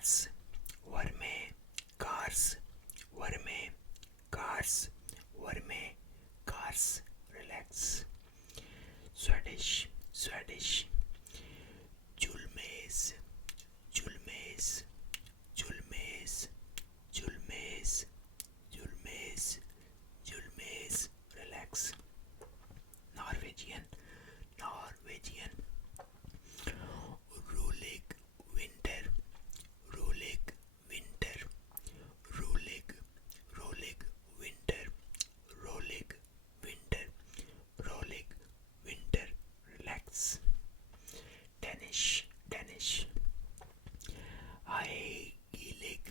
cars, वर्मे cars, वर्मे cars, वर्मे cars. Relax. Swedish, Swedish. Julmes, Julmes, Julmes, Julmes, Julmes, Julmes. Relax. Norwegian, Norwegian. Rulig, winter, Rulig, winter, Rulig, Rulig, winter, Rulig, winter, Rulig, winter. Relax. Danish, Danish. Heilig,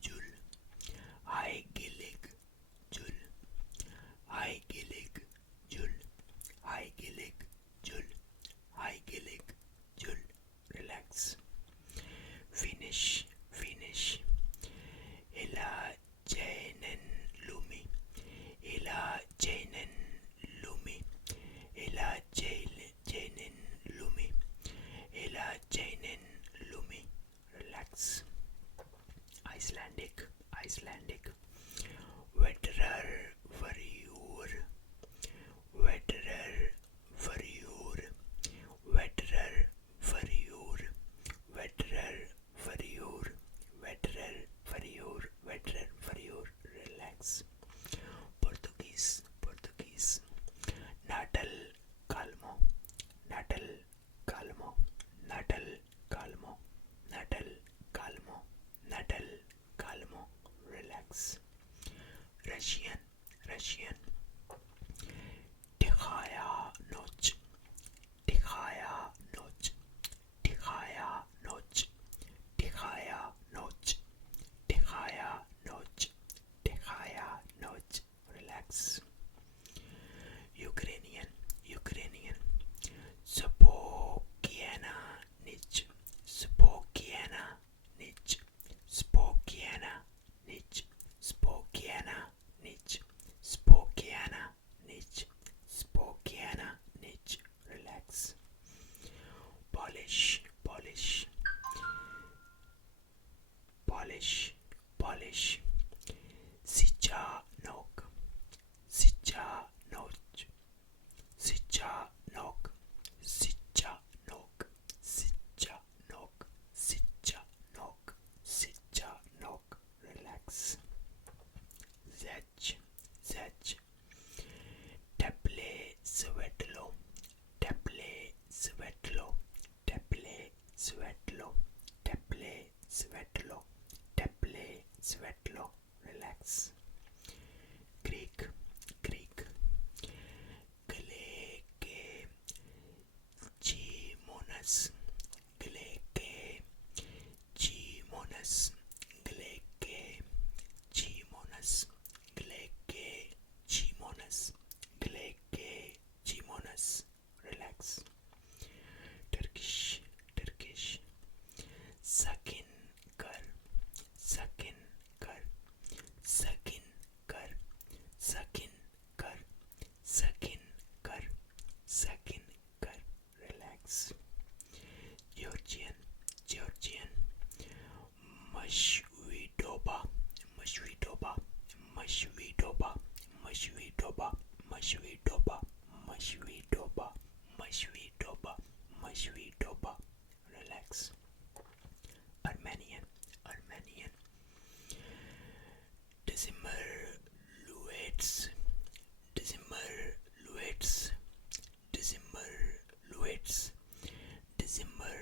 Jul, Heilig, Jul, Heilig, Jul, Heilig, Jul, Heilig, Jul. Relax. Finish, Finish. Ila Jainen Lumi, Ila Jainen Lumi, Ila Jainen Lumi, Ila Jainen Lumi. Relax. Icelandic, Icelandic. Vetrar Varjur, Vetrar Varjur, Vetrar Varjur, Vetrar Varjur, Vetrar Varjur, Vetrar Varjur. Relax. Portuguese, Portuguese. Natal Calmo, Natal Calmo, Natal Calmo, Natal Calmo, Natal Calmo. Relax. Russian, Russian. Tikhaya Noch, Tikhaya Noch, Tikhaya Noch, Tikhaya Noch, Tikhaya Noch, Tikhaya Noch. Relax. Ukrainian, Ukrainian. Spokiana Nich, Spokiana Nich, Spokiana Nich, Spokiana Nich, Spokiana Nich, Spokiana Nich. Relax. Polish, Polish, Polish, Polish. Sichanok, Sichanok, Sichanok, Sichanok, Sichanok, Sichanok, Sichanok. Relax. Zech, Zech. Teple Svetlo, Teple Svetlo, Teple Svetlo, Teple Svetlo, Teple Svetlo. Relax. Greek, Greek. Gleke Gimonas, Gleke Gimonas, Gleke Gimonas, Gleke Gimonas, Gleke Gimonas. Relax. Turkish, Turkish. Sakin Kar, Sakin Kar, Sakin Kar, Sakin Kar, Sakin Kar, Sakin Kar. Relax. Georgian, Georgian. Mashvidoba, Mashvidoba, Mashvidoba, Mashvidoba, Mashvidoba, Mashvidoba, Mashvidoba, Mashvidoba. Relax. Armenian, Armenian. December Luets, December Luets, December Luets, December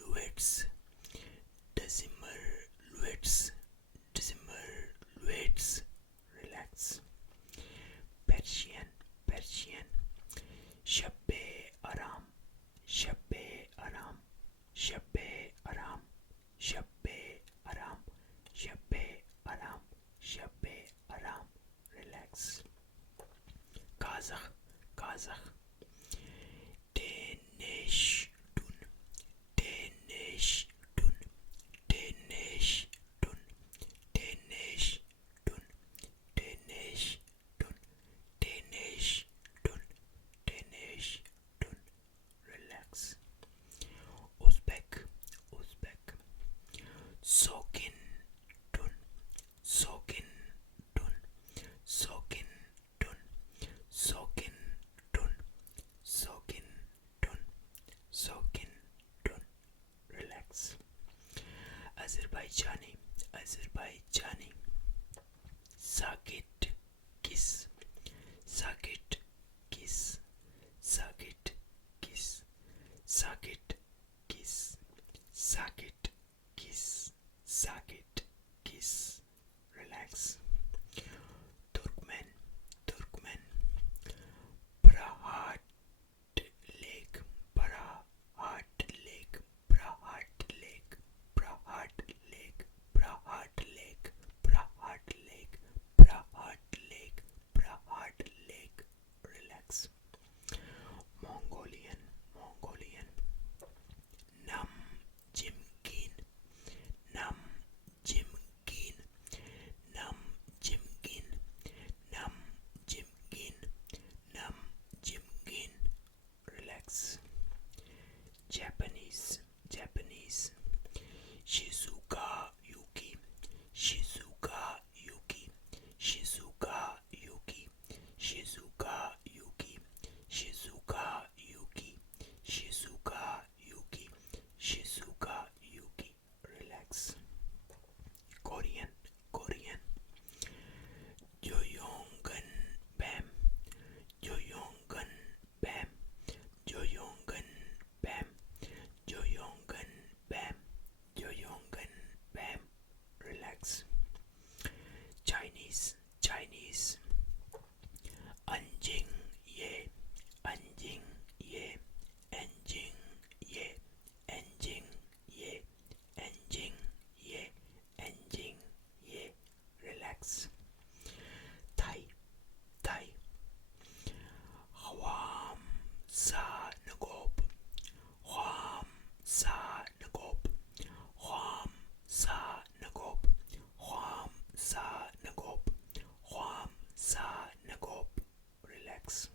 Luets, December Luets, December Luets. Relax. Persian, Persian. Shabbe Aram, Shabbe Aram, Shabbe Aram, Shabbe Aram, Shabbe Aram, Shabbe Aram. Relax. Kazakh, Kazakh. Danish Dun, Danish Dun, Danish Dun, Danish Dun, Danish Dun, Danish Dun, Danish Dun. Relax. Uzbek, Uzbek. So Azerbaijani, Azerbaijani. Sakit, kiss, sakit, kiss, sakit, kiss, sakit, kiss, sakit, kiss, sakit, kiss. Relax. Turkmen, Turkmen. Brahat Lake, Brahat Lake, Brahat Lake, Brahat Lake, Brahat Lake, Brahat Lake, Brahat Lake, Brahat Lake. Relax. Mongolian, Mongolian. Nam Jimkin, Nam Jimkin, Nam Jimkin, Nam Jimkin, Nam Jimkin. Relax. Japanese, Japanese. Shizuka Yuki, Shizuka Yuki, Shizuka Yuki, Shizuka Yuki, Shizuka Yuki, Shizuka Yuki, Shizuka Yuki. Relax. Korean, Korean. Joyongan Bam, Joyongan Bam, Joyongan Bam, Joyongan Bam, Joyongan Bam. Relax. Chinese, Chinese. Anjing Ye, Anjing Ye, Anjing Ye, Anjing Ye, Anjing Ye, Anjing Ye. Relax. Thai, Thai. Hwam Sa Nagop, Hwam Sa Nagop, Hwam Sa Nagop, Hwam Sa Nagop, Hwam Sa Nagop. Relax.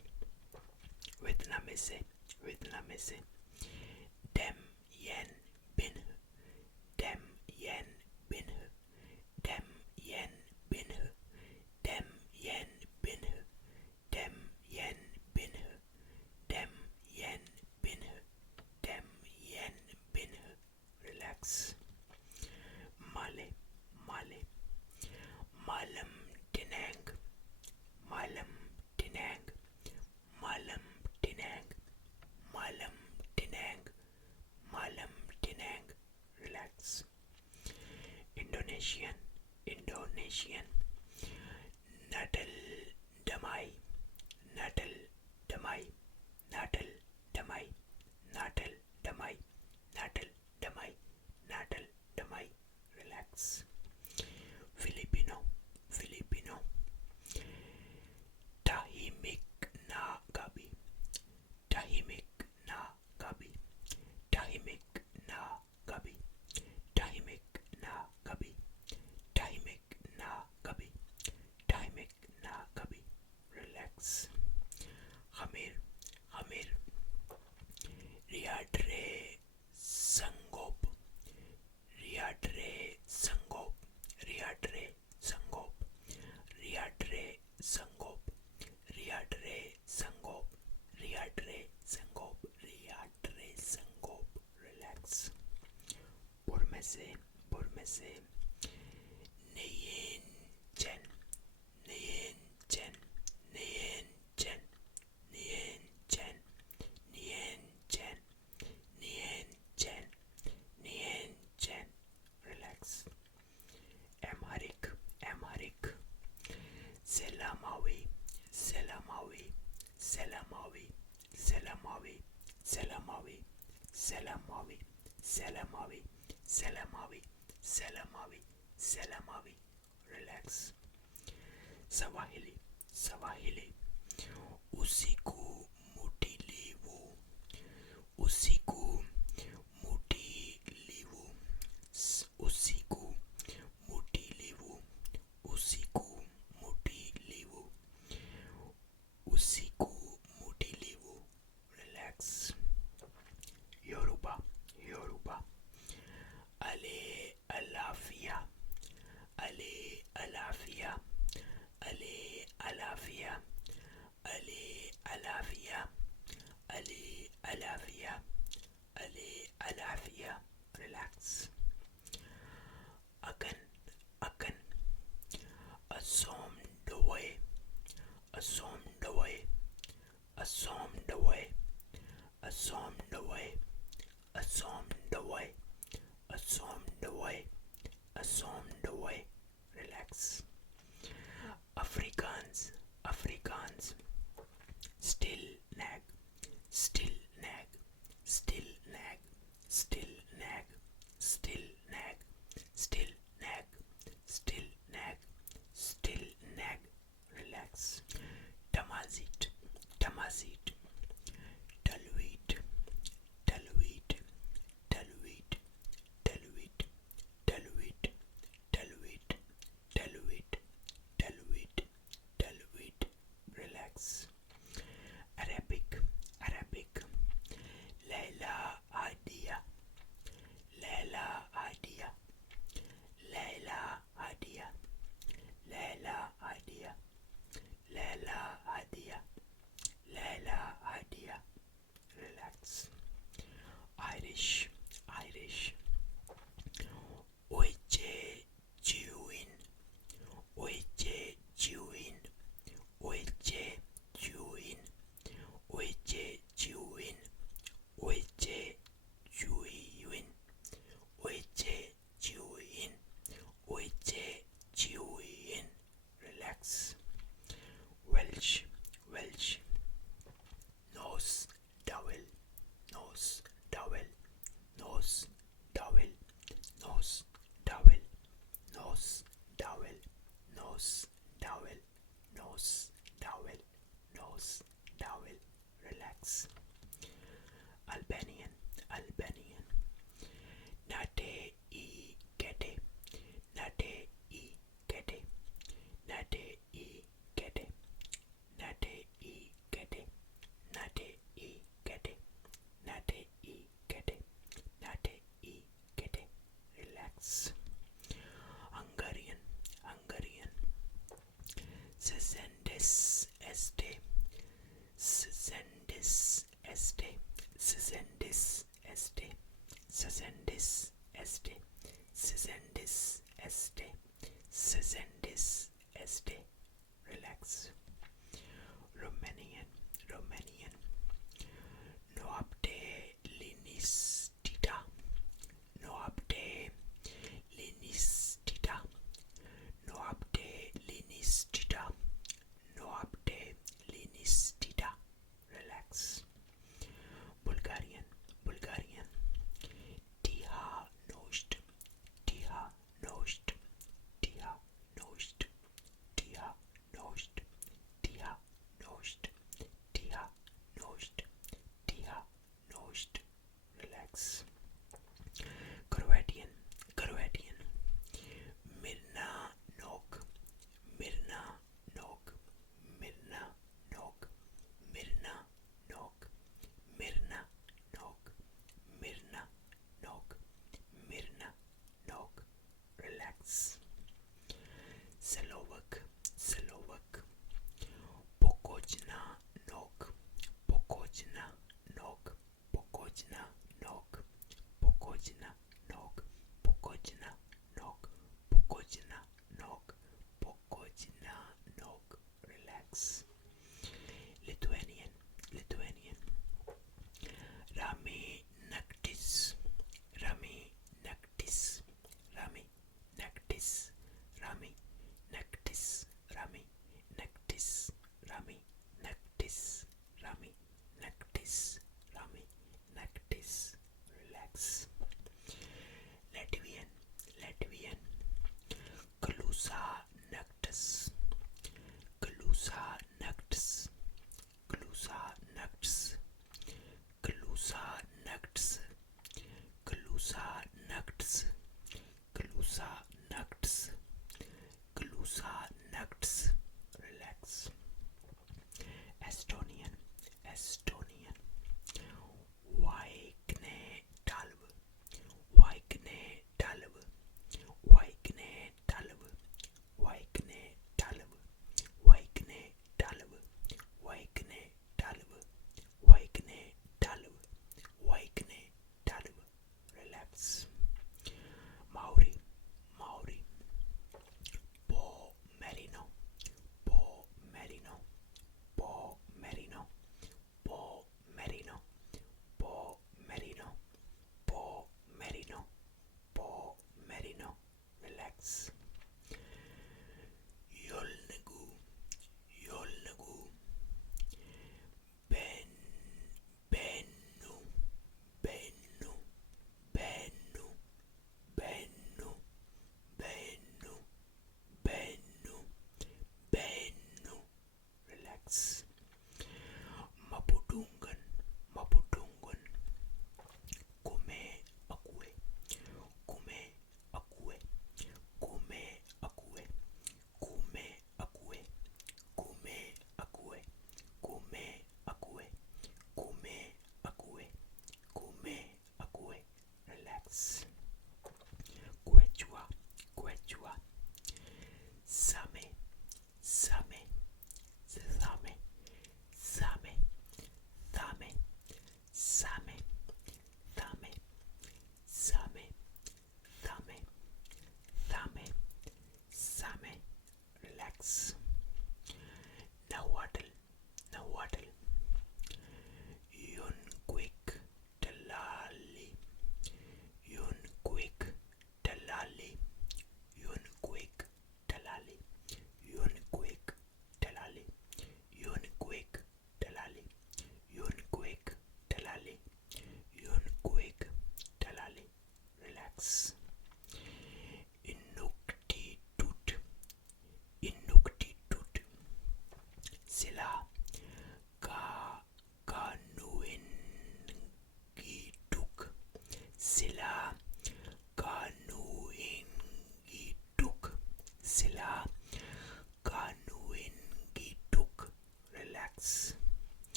Vietnamese, Vietnamese. Dem Yen Bin, Dem Yen Bin, Dem Yen Bin, Dem Yen Bin, Dem Yen Bin, Dem Yen Bin, Dem Yen Bin. Relax. Male, Male. Malam Dinang, Malam Dinang, Malam Dinang, Malam Dinang, Malam Dinang. Relax. Indonesian, Indonesian. Natal Damai, Natal Damai, Natal Damai, Natal Damai, Natal Damai, Natal Damai. Relax. Filipino, Filipino. Tahimik na Gabi, Tahimik na Gabi, Tahimik na Gabi, Tahimik na Gabi, Tahimik na Gabi, Tahimik na Gabi. Relax. Hamir, Hamir. Riadre Sangop, Riadre Sangop, Riadre Sangop, Riadre Sangop, Riadre Sangop, Riadre Sangop, Riadre Sangop. Relax. Burmese, Burmese. Neyen Chen, Neyen Chen, Neyen Chen, Neyen Chen, Neyen Chen, Neyen Chen, Neyen Chen. Relax. Amharic, Amharic. Selamawi, Selamawi, Selamawi, Selamawi, Selamawi, Selamawi, Selamawi, Selamawi, Selamawi, Selamawi. Relax. Swahili, Swahili. Usiku mutilivu, usiku mutilivu, usiku mutilivu, usiku mutilivu, usiku mutilivu. Relax. Yoruba, Yoruba. Ale alafia, Ale alafia, Ale alafia, Ale alafia, Ale alafia,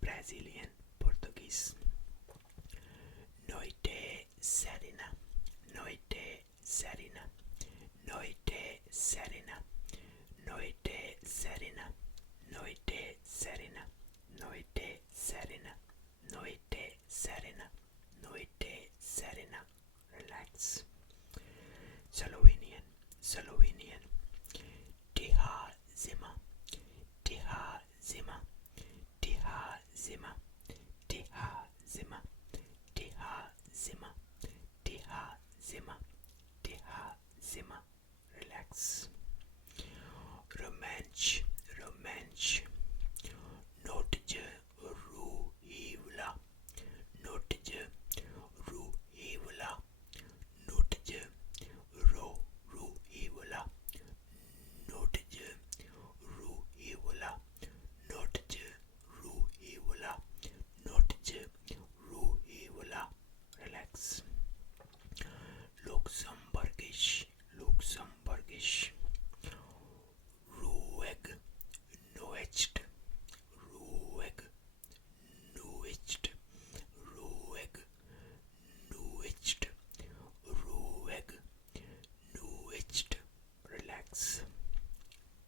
Brazilian Portuguese. Noite serena, noite serena, noite serena, noite serena, noite serena, noite serena, noite serena, noite serena. Relax. Slovenian, Slovenian. Tiha zima, tiha zima, tiha zima, tiha zima, tiha zima, tiha zima, tiha zima. Relax. Romance, romance. Notje ruhivla, notje ruhivla, notje ruhivla, notje ruhivla, notje ruhivla, notje ruhivla. Relax. Luxembourgish, Luxembourgish. Rueg, Nuecht, Rueg, Nuecht, Rueg, Nuecht, Rueg, Nuecht. Relax.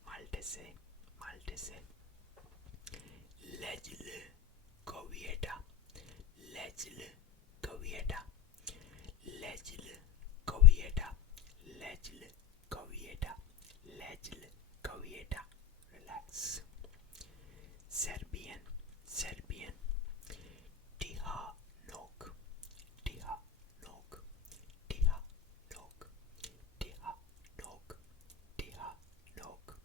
Maltese, Maltese. Lejle, Kovieta, Lejle, Kovieta, Lejle, Kovieta, Lejle, Kovieta, Lejle, Kovieta. Relax. Serbian, Serbian. Tiha nok, tiha nok, tiha nok, tiha nok, tiha nok,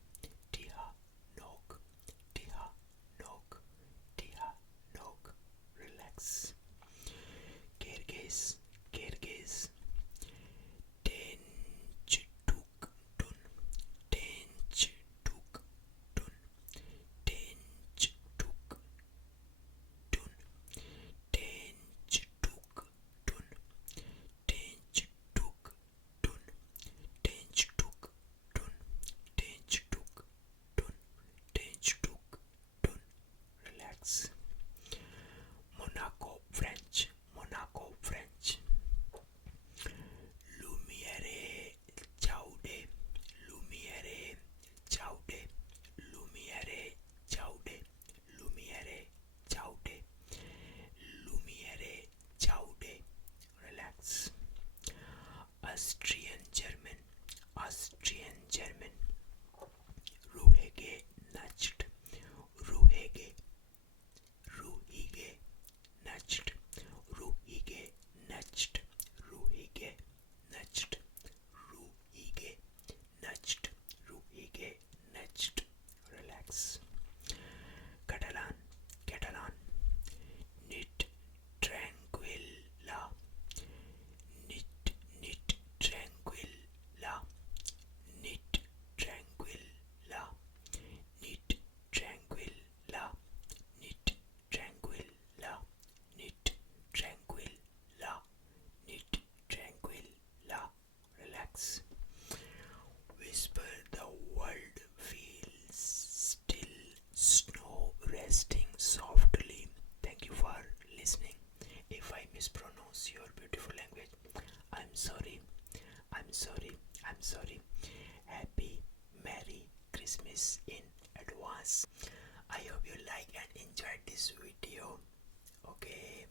tiha nok, tiha nok, tiha nok. Relax. Kyrgyz, Kyrgyz. Tench tuk tun, tench tuk tun, tench tuk tun, tench tuk tun, tench tuk tun, tench tuk tun, tench tuk tun, tench tuk tun. Relax. Monaco French, Monaco French. Lumiere Chaude, Lumiere Chaude, Lumiere Chaude, Lumiere Chaude, Lumiere Chaude. Relax. Austrian German, Austrian German. Ruhige Nacht, Ruhige, Ruhige Nacht, Ruhige Nacht, Ruhige Nacht, Ruhige Nacht, Ruhige Nacht. Relax. Catalan, Catalan. Nit tranquilla, nit tranquilla, nit tranquilla, nit tranquilla, nit tranquilla, nit tranquilla, nit tranquilla. Relax. Whisper the world feels still, snow resting softly. Thank you for listening. If I mispronounce your beautiful language, I'm sorry. I'm sorry. I'm sorry. Happy Merry Christmas in advance. I hope you like and enjoyed this video. Okay.